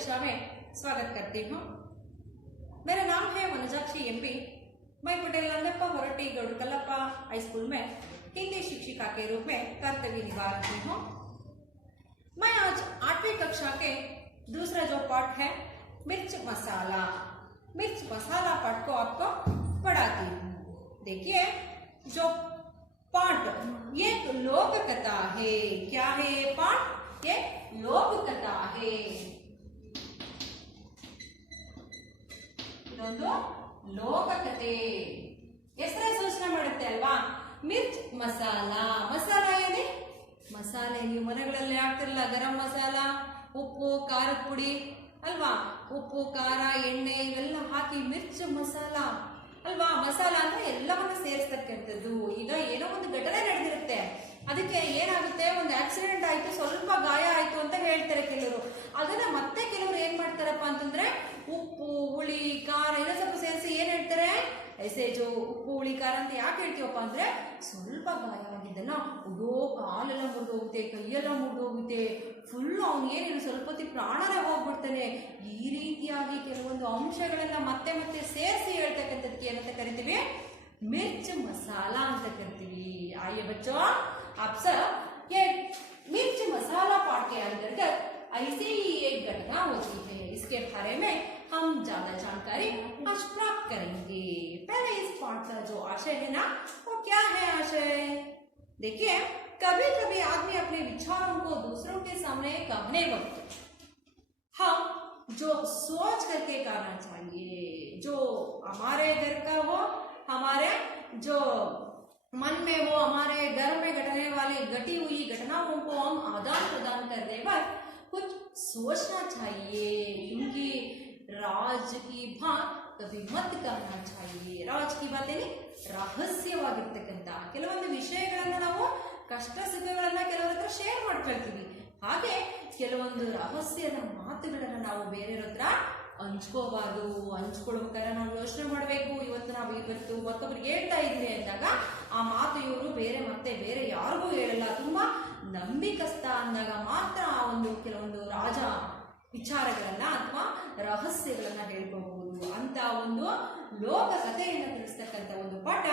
कक्षा में स्वागत करती हूँ। मेरा नाम है वनजाक्षी एमपी। मैं पटेल नंदप्पा होरटी गौड़ कल्लप्पा हाई स्कूल में हिंदी शिक्षिका के रूप में कर्तव्य निभा रही हूँ। मैं आज 8वीं कक्षा के दूसरा जो पाठ है मिर्च मसाला पाठ को आपको पढ़ाती हूँ। देखिए, जो पाठ ये लोक कथा है। क्या है ये पाठ? ये लोक कथा है। ಇದೊಂದು ಲೋಕಕಥೆ. ಹೆಸರೇ ಸೂಚನೆ ಮಾಡುತ್ತೆ ಅಲ್ವಾ? ಮಿರ್ಚ್ ಮಸಾಲ ಏನೇ ಮಸಾಲೆ. ನೀವು ಮನೆಗಳಲ್ಲಿ ಹಾಕ್ತಿರಲ್ಲ ಗರಂ ಮಸಾಲ, ಉಪ್ಪು, ಖಾರದ ಪುಡಿ ಅಲ್ವಾ? ಉಪ್ಪು, ಖಾರ, ಎಣ್ಣೆ ಇವೆಲ್ಲ ಹಾಕಿ ಮಿರ್ಚ್ ಮಸಾಲ ಅಲ್ವಾ? ಮಸಾಲ ಅಂದ್ರೆ ಎಲ್ಲವನ್ನ ಸೇರಿಸ್ತಕ್ಕಂಥದ್ದು. ಈಗ ಏನೋ ಒಂದು ಘಟನೆ ನಡೆದಿರುತ್ತೆ, ಅದಕ್ಕೆ ಏನಾಗುತ್ತೆ, ಒಂದು ಆಕ್ಸಿಡೆಂಟ್ ಆಯ್ತು, ಸ್ವಲ್ಪ ಗಾಯ ಆಯ್ತು ಅಂತ ಹೇಳ್ತಾರೆ ಕೆಲವರು. ಅದನ್ನ ಮತ್ತೆ ಕೆಲವರು ಏನ್ ಮಾಡ್ತಾರಪ್ಪ ಅಂತಂದ್ರೆ ಉಪ್ಪು, ಹುಳಿ, ಖಾರ ಎಲ್ಲ ಸ್ವಲ್ಪ ಸೇರಿಸಿ ಏನ್ ಹೇಳ್ತಾರೆ, ಎಸೇಜು ಉಪ್ಪು, ಹುಳಿ, ಖಾರ ಅಂತ ಯಾಕೆ ಹೇಳ್ತೀವಪ್ಪ ಅಂದ್ರೆ ಸ್ವಲ್ಪ ಗಾಯ ಆಗಿದ್ದಲ್ಲ, ಅಯ್ಯೋ ಕಾಲೆಲ್ಲ ಮುರಿದೋಗುತ್ತೆ, ಕೈಯೆಲ್ಲ ಮುರಿದೋಗುತ್ತೆ, ಫುಲ್ ಅವ್ನು ಏನೇನು ಸ್ವಲ್ಪ ಹೊತ್ತಿಗೆ ಪ್ರಾಣನೇ ಹೋಗ್ಬಿಡ್ತಾನೆ. ಈ ರೀತಿಯಾಗಿ ಕೆಲವೊಂದು ಅಂಶಗಳನ್ನ ಮತ್ತೆ ಮತ್ತೆ ಸೇರಿಸಿ ಹೇಳ್ತಕ್ಕಂಥದಕ್ಕೆ ಏನಂತ ಕರಿತೀವಿ? मिर्च मसाला ಅಂತ ಕರಿತೀವಿ. आइए बच्चों, आप सब ये मिर्च मसाला पाठ के अंतर्गत ऐसे ही एक घटना होती है, इसके बारे में हम ज्यादा जानकारी आज प्राप्त करेंगे। पहले इस पाठ का जो आशय है ना, वो क्या है आशय? देखिए, कभी कभी आदमी अपने विचारों को दूसरों के सामने कहने वक्त हम जो सोच करके करना चाहिए, जो हमारे घर का हो, हमारे जो मन में वो हमारे घर में घटी हुई घटनाओं को हम आदान प्रदान करने पर कुछ सोचना चाहिए, क्योंकि राज की बात कभी मत करना चाहिए. राज की बात नहीं, ರಹಸ್ಯವಾಗಿರ್ತಕ್ಕಂಥ ಕೆಲವೊಂದು ವಿಷಯಗಳನ್ನ ನಾವು ಕಷ್ಟ ಸುಖಗಳನ್ನ ಕೆಲವರ ಹತ್ರ ಶೇರ್ ಮಾಡ್ಕೊಳ್ತೀವಿ. ಹಾಗೆ ಕೆಲವೊಂದು ರಹಸ್ಯದ ಮಾತುಗಳನ್ನ ನಾವು ಬೇರೆಯವ್ರ ಹತ್ರ ಹಂಚ್ಕೋಬಾರ್ದು. ಹಂಚ್ಕೊಳ್ಬೇಕಾದ್ರೆ ನಾವು ಯೋಚನೆ ಮಾಡಬೇಕು. ಇವತ್ತು ಮತ್ತೊಬ್ರಿಗೆ ಹೇಳ್ತಾ ಇದ್ವಿ ಅಂದಾಗ ಆ ಮಾತು ಇವರು ಮತ್ತೆ ಬೇರೆ ಯಾರಿಗೂ ಹೇಳಲ್ಲ, ತುಂಬಾ ನಂಬಿಕಸ್ಥ ಅಂದಾಗ ಮಾತ್ರ ಆ ಒಂದು ಕೆಲವೊಂದು ರಾಜ ವಿಚಾರಗಳನ್ನ ಅಥವಾ ರಹಸ್ಯಗಳನ್ನ ಹೇಳ್ಕೋಬಹುದು ಅಂತ ಒಂದು ಲೋಕ ಕಥೆಯನ್ನ ತಿಳಿಸ್ತಕ್ಕಂಥ ಒಂದು ಪಾಠ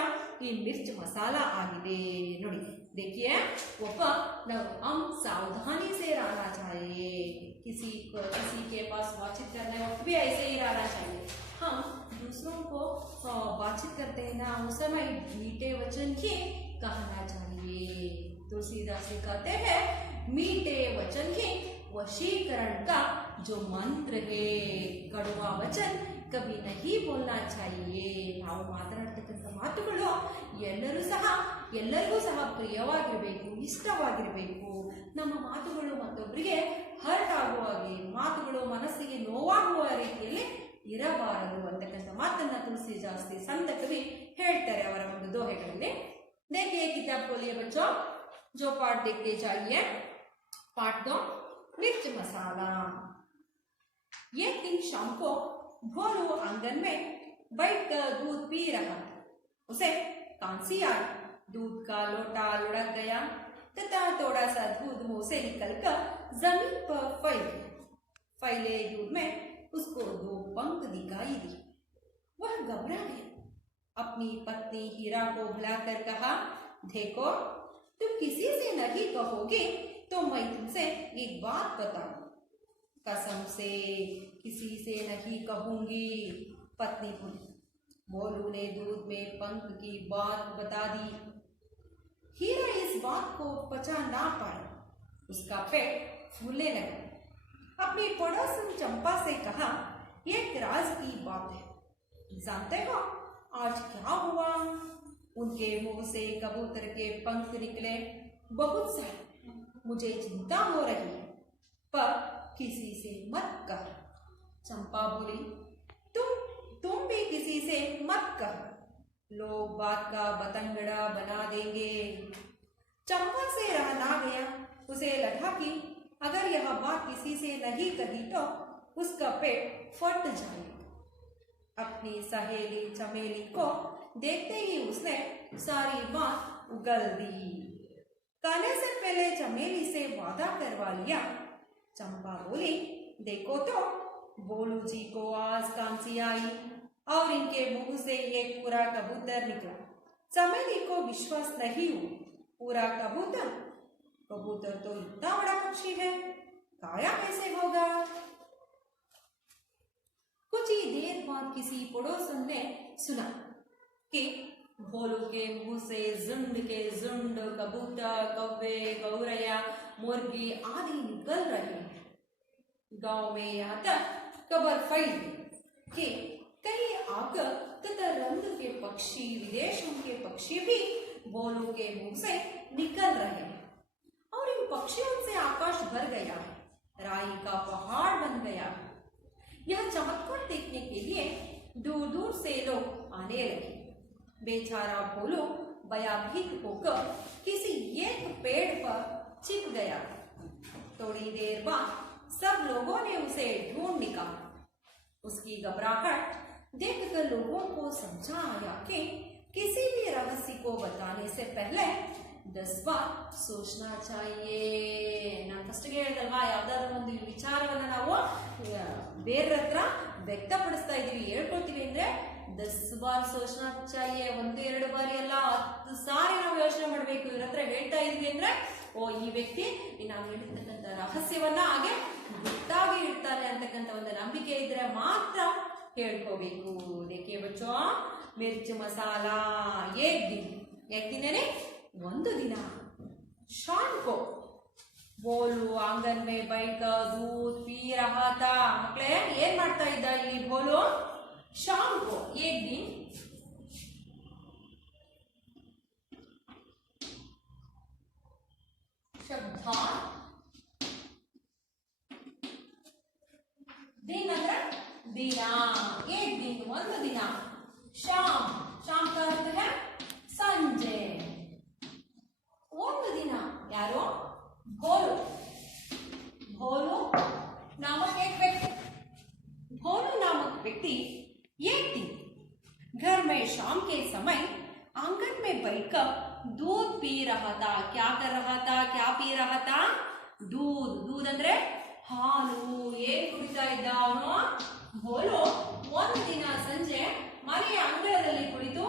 ಈ ಮಿರ್ಚ್ ಮಸಾಲ ಆಗಿದೆ. ನೋಡಿ, देखिए, हम सावधानी से रहना चाहिए. किसी के पास बातचीत करने वक्त भी ऐसे ही रहना चाहिए. हम दूसरों को बातचीत करते हैं ना, उस समय मीठे वचन ही कहना चाहिए. तुलसीदास जी कहते हैं, मीठे वचन ही वशीकरण का जो मंत्र है. कड़वा वचन कभी नहीं बोलना चाहिए. ನಾವು ಮಾತನಾಡ್ತಕ್ಕಂಥ ಮಾತುಗಳು ಎಲ್ಲರಿಗೂ ಸಹ ಪ್ರಿಯವಾಗಿರಬೇಕು, ಇಷ್ಟವಾಗಿರಬೇಕು. ನಮ್ಮ ಮಾತುಗಳು ಮತ್ತೊಬ್ಬರಿಗೆ ಹರ್ಟ್ ಆಗುವ ಹಾಗೆ, ಮಾತುಗಳು ಮನಸ್ಸಿಗೆ ನೋವಾಗುವ ರೀತಿಯಲ್ಲಿ ಇರಬಾರದು ಅಂತಕ್ಕಂಥ ಮಾತನ್ನ ತುಳಸಿದಾಸ್ ಸಂತ ಕವಿ ಹೇಳ್ತಾರೆ ಅವರ ಒಂದು ದೋಹೆಗಳಲ್ಲಿ. देखिए, किताब खोलिए बच्चों, जो पाठ देखते जाइए. पाठ 2, मिर्च मसाला. एक दिन शाम को भोलू आंगन में बैठकर दूध पी रहा था. उसे कांसी आई. दूध का लोटा लुढ़क गया तथा थोड़ा सा दूध मुंह से निकलकर जमीन पर फैल गया. फैले दूध में उसको 2 पंख दिखाई दी. वह घबरा गया. अपनी पत्नी हीरा को बुलाकर कहा, देखो, तुम किसी से नहीं कहोगे तो मैं तुमसे एक बात बताऊं. कसम से किसी से नहीं कहूंगी, पत्नी बोली. भोलू ने दूध में पंख की बात बता दी. हीरा इस बात को पचा ना पाई. उसका पेट फूलने लगा. अपनी पड़ोसन चंपा से कहा, एक राज की बात है. जानते हो आज क्या हुआ? उनके मुंह से कबूतर के पंख निकले, बहुत सारे. मुझे चिंता हो रही है, पर किसी से मत कह. चंपा बोली, तुम भी किसी से मत कह, लोग बात का बतंगड़ा बना देंगे. चंपा से रहा ना गया. उसे लगा कि अगर यह बात किसी से नहीं कही तो उसका पेट फट जाएगा. अपनी सहेली चमेली को देखते ही उसने सारी बात उगल दी. कहने से पहले चमेली से वादा करवा लिया. चंपा बोली, देखो तो भोलू जी को आज कांसी आई और इनके मुंह से एक पूरा कबूतर निकला। चमेली को विश्वास नहीं हुआ, पूरा कबूतर? कबूतर तो इतना बड़ा पक्षी है, काया कैसे होगा? कुछ ही देर बाद किसी पड़ोसन ने सुना कि भोलू के मुंह से झुंड के झुंड कबूतर, कौवे, गौरैया, मुर्गी आदि निकल रहे हैं। गांव में यहाँ तक खबर फैल गई कि कहीं आकर तथा रंग के पक्षी, विदेशों के पक्षी भी भोलू के मुंह से निकल रहे हैं और इन पक्षियों से आकाश भर गया है, राई का पहाड़ बन गया है। यह चमत्कार देखने के लिए दूर दूर से लोग आने लगे। बेचारा भोलू भयभीत होकर किसी एक पेड़ पर छिप गया। थोड़ी देर बाद सब लोगों ने उसे ढूंढ निकाला। उसकी घबराहट देखकर लोगों को समझा आया कि किसी भी रहस्य को बताने से पहले 10 बार सोचना चाहिए। ನಾನು ಫಸ್ಟ್ಗೆ ಹೇಳಿದಲ್ವಾ, ಯಾವ್ದಾದ್ರು ಒಂದು ವಿಚಾರವನ್ನ ನಾವು ಬೇರೆ ಹತ್ರ ವ್ಯಕ್ತಪಡಿಸ್ತಾ ಇದೀವಿ, ಹೇಳ್ಕೊಳ್ತೀವಿ ಅಂದ್ರೆ 10 ಬಾರ್ ಸೋಚನಾ ಚಾಹಿಯೆ. 1-2 ಬಾರಿ ಅಲ್ಲ, 10 ಸಾರಿ ನಾವು ಯೋಚನೆ ಮಾಡಬೇಕು. ಇವ್ರ ಹತ್ರ ಹೇಳ್ತಾ ಇದೀವಿ ಅಂದ್ರೆ ಓ ಈ ವ್ಯಕ್ತಿ ನಾವು ಹೇಳಿರ್ತಕ್ಕಂಥ ರಹಸ್ಯವನ್ನ ಹಾಗೆ ಗುಟ್ಟಾಗಿ ಇಡ್ತಾರೆ ಅಂತಕ್ಕಂಥ ಒಂದು ನಂಬಿಕೆ ಇದ್ರೆ ಮಾತ್ರ ಹೇಳ್ಕೋಬೇಕು. देखिए बच्चों, मिर्च मसाला एक दिन ने 1 दिन शाम को भोलू आंगन में बैठकर दूध पी रहा था. मಕ್ಕಳೇ ಏನ್ ಮಾಡ್ತಾ ಇದ್ದ ಇಲ್ಲಿ ಭೋಲು? शाम को एक दिन शब्द दिन ಅಂದ್ರೆ ದಿನ, एक दिन 1 दिन, शाम का अर्थ है ಸಂಜೆ. 1 दिन ಯಾರು? भोलू नामक एक व्यक्ति. भोलू नामक व्यक्ति एक दिन घर में शाम के समय आंगन में बैठकर दूध पी रहा था. क्या कर रहा था? क्या पी रहा था? दूध ಅಂದ್ರೆ ಹಾಲು. ಏನ್ ಕುಡಿತಾ ಇದ್ದ ಅವನು? ಭೋಲು 1 ದಿನ ಸಂಜೆ ಮನೆಯ ಅಂಗಳದಲ್ಲಿ ಕುಳಿತು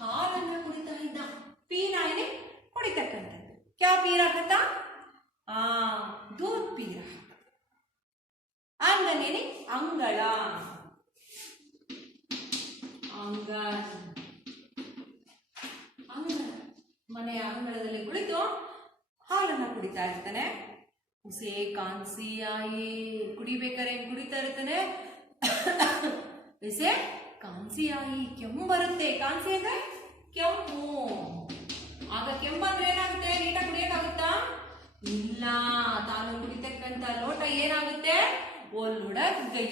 ಹಾಲನ್ನು ಕುಡಿತಾ ಇದ್ದ. ಪೀನಾ ಏನೇ ಕುಡಿತಕ್ಕಂಥದ್ದು. क्या पी रहा था? दूध पी रहा. आंगन यानी अंगड़, आंगन ಮನೆಯ ಅಂಗಳದಲ್ಲಿ ಕುಳಿತು ಹಾಲನ್ನು ಕುಡಿತಾ ಇರ್ತಾನೆ. ಉಸೆ ಕಾನ್ಸಿ ಆಯಿ, ಕುಡಿಬೇಕಾರೆ ಕುಡಿತಾ ಇರ್ತಾನೆ. ಇಸೆ ಕಾನ್ಸಿ ಆಯಿ, ಕೆಮ್ಮು ಬರುತ್ತೆ. ಕಾನ್ಸಿ ಅಂದ್ರೆ ಕೆಮ್ಮು. ಆಗ ಕೆಮ್ಮಂದ್ರೆ ಏನಾಗುತ್ತೆ? ನೀಟಾಗಿ ಕುಡಿಯಕ್ಕಾಗುತ್ತಾ? ಇಲ್ಲ. ತಾನು ಕುಡಿತಕ್ಕಂತ ಲೋಟ ಏನಾಗುತ್ತೆ? ಲುಡಕ್ ಗೈ.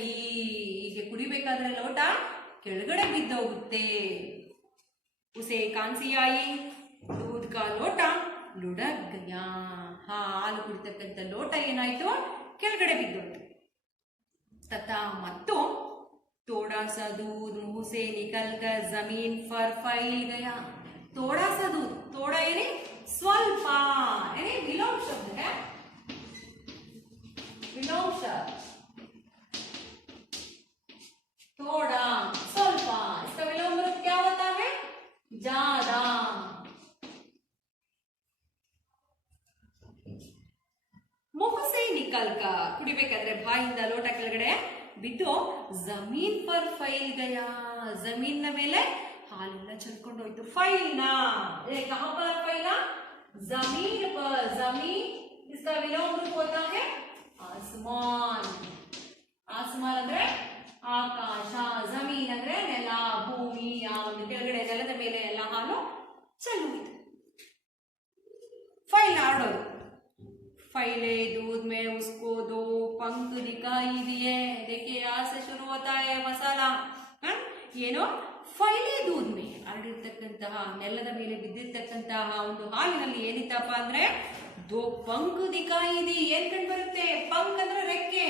ಹೀಗೆ ಕುಡಿಬೇಕಾದ್ರೆ ಲೋಟ ಕೆಳಗಡೆ ಬಿದ್ದೋಗುತ್ತೆ. ಉಸೆ ಕಾನ್ಸಿ ಆಯಿ, दूध का लोटा लुढ़क गया. ಹಾಲು ಕುಡಿತಕ್ಕಂಥ ಲೋಟ ಏನಾಯ್ತು? ಕೆಳಗಡೆ ಬಿದ್ದೋಯ್ತು. तथा मत्तो थोड़ा सा दूध मुंह से निकलकर जमीन पर फैल गया. थोड़ा सा दूध, थोड़ा यानी स्वल्प, यानी विलोम शब्द है. विलोम शब्द थोड़ा, स्वल्प. इसका विलोम रूप क्या होता है? ज्यादा. मुख से निकलकर ಕುಡಿಬೇಕಾದ್ರೆ ಬಾಯಿಂದ ಲೋಟ ಕೆಳಗಡೆ ಬಿದ್ದು ಜಮೀನ್ ಪರ್ ಫೈಲ್ ಗಯಾ. ಜಮೀನ್ ಮೇಲೆ ಹಾಲೆಲ್ಲ ಚೆಲ್ಕೊಂಡು ಹೋಯ್ತು. ಫೈಲ್ನಾ कहां पर फैला? जमीन पर. जमीन इसका विलोम रूप होता है आसमान. आसमान ಅಂದ್ರೆ ಆಕಾಶ, ಜಮೀನ್ ಅಂದ್ರೆ ನೆಲ, ಭೂಮಿ. ಆ ಒಂದು ಕೆಳಗಡೆ ನೆಲದ ಮೇಲೆ ಎಲ್ಲ ಹಾಲು ಚೆಲ್ಲುವುದು. ಫೈಲ್ ಆಡೋದು. फैले दूध में उसको 2 पंख दिखाई दिए. देखिए यहाँ से शुरू होता है मसाला. ಏನೋ ಫೈಲೆ ದೂದ್ ಮೇ, ಹರಡಿರ್ತಕ್ಕಂತಹ ನೆಲದ ಮೇಲೆ ಬಿದ್ದಿರ್ತಕ್ಕಂತಹ ಒಂದು ಹಾಲಿನಲ್ಲಿ ಏನಿತ್ತಪ್ಪ ಅಂದ್ರೆ 2 पंख दिखाई दी. ಏನ್ ಕಂಡು ಬರುತ್ತೆ? ಪಂಕ್ ಅಂದ್ರೆ ರೆಕ್ಕೆ.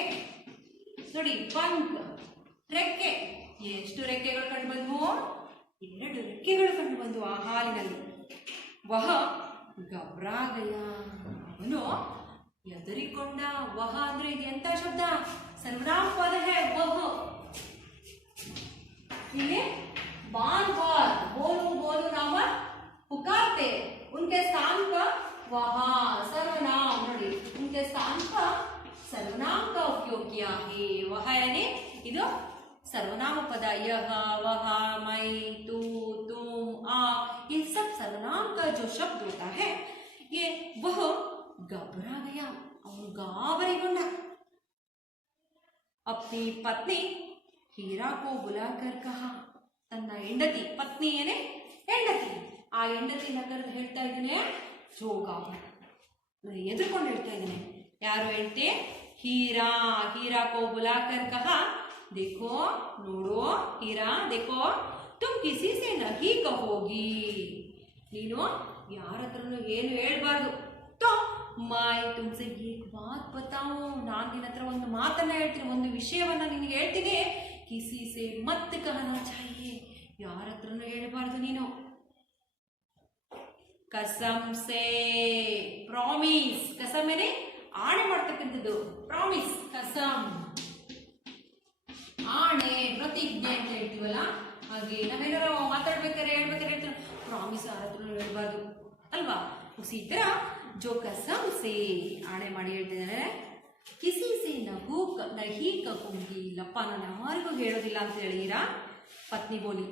ನೋಡಿ, ಪಂಕ್ ರೆಕ್ಕೆ. ಎಷ್ಟು ರೆಕ್ಕೆಗಳು ಕಂಡು ಬಂದ್ವು? 2 ರೆಕ್ಕೆಗಳು ಕಂಡು ಬಂದ್ವು ಆ ಹಾಲಿನಲ್ಲಿ. ವಹ ಗಬ್ರಾ ಗಯಾ, ಅವನು ಎದರಿಕೊಂಡ. ವಹ ಅಂದ್ರೆ ಇದು ಎಂತ ಶಬ್ದ? को किया है। वह यानी ಇದು सर्वनाम पद यह वह मैं तू तुम आ, ये सब सर्वनाम का जो शब्द होता है ये वह घबरा गया और गाबरीगुंड। अपनी पत्नी हीरा को बुलाकर कहा, ತನ್ನ ಹೆಂಡತಿ ಪತ್ನಿ ಏನೇ ಹೆಂಡತಿ, ಆ ಹೆಂಡತಿನ ಕರೆದು ಹೇಳ್ತಾ ಇದ್ದೇನೆ ಜೋಗ ಎದುರ್ಕೊಂಡು ಹೇಳ್ತಾ ಇದ್ದೇನೆ, ಯಾರು ಹೇಳ್ತೆ हीरा, हीरा को बुलाकर कहा देखो नोड़ो हीरा देखो तुम किसी से नहीं कहोगी, ನೀನು ಯಾರ ಹತ್ರನೂ ಏನು ಹೇಳ್ಬಾರ್ದು, तो मैं तुमसे एक बात बताऊं, ನಾನು ನಿನ್ನ ಹತ್ರ ಒಂದು ಮಾತನ್ನ ಹೇಳ್ತೀನಿ, ಒಂದು ವಿಷಯವನ್ನ ನಿನಗೆ ಹೇಳ್ತೀನಿ, किसी से मत कहना चाहिए, ಯಾರ ಹತ್ರನೂ ಹೇಳ್ಬಾರ್ದು ನೀನು, कसम से ಪ್ರಾಮಿಸ್, कसम ಏನೇ ಆಣೆ ಮಾಡ್ತಕ್ಕಂಥದ್ದು, ಪ್ರಾಮಿಸ್ ಕಸಮ್ ಆಣೆ ಪ್ರತಿಜ್ಞೆ ಅಂತ ಹೇಳ್ತೀವಲ್ಲ ಹಾಗೆ ನಾವೇನಾರ ಮಾತಾಡ್ಬೇಕಾದ್ರೆ ಹೇಳ್ತೀವಿ ಪ್ರಾಮಿಸ್ ಯಾರ ಹತ್ರ ಹೇಳ್ಬಾರ್ದು ಅಲ್ವಾ, ಉಸಿ ತರ ಜೋ ಕಸಮ್ ಸೇ ಆಣೆ ಮಾಡಿ ಹೇಳ್ತಿದ್ದಾರೆ, ಕಿಸಿ ಸೇ ನಹಿ ಕಹೂಂಗಿ, ಇಲ್ಲಪ್ಪ ನಾನು ಯಾರಿಗೂ ಹೇಳೋದಿಲ್ಲ ಅಂತ ಹೇಳಿರಾ, ಪತ್ನಿ ಬೋಲಿ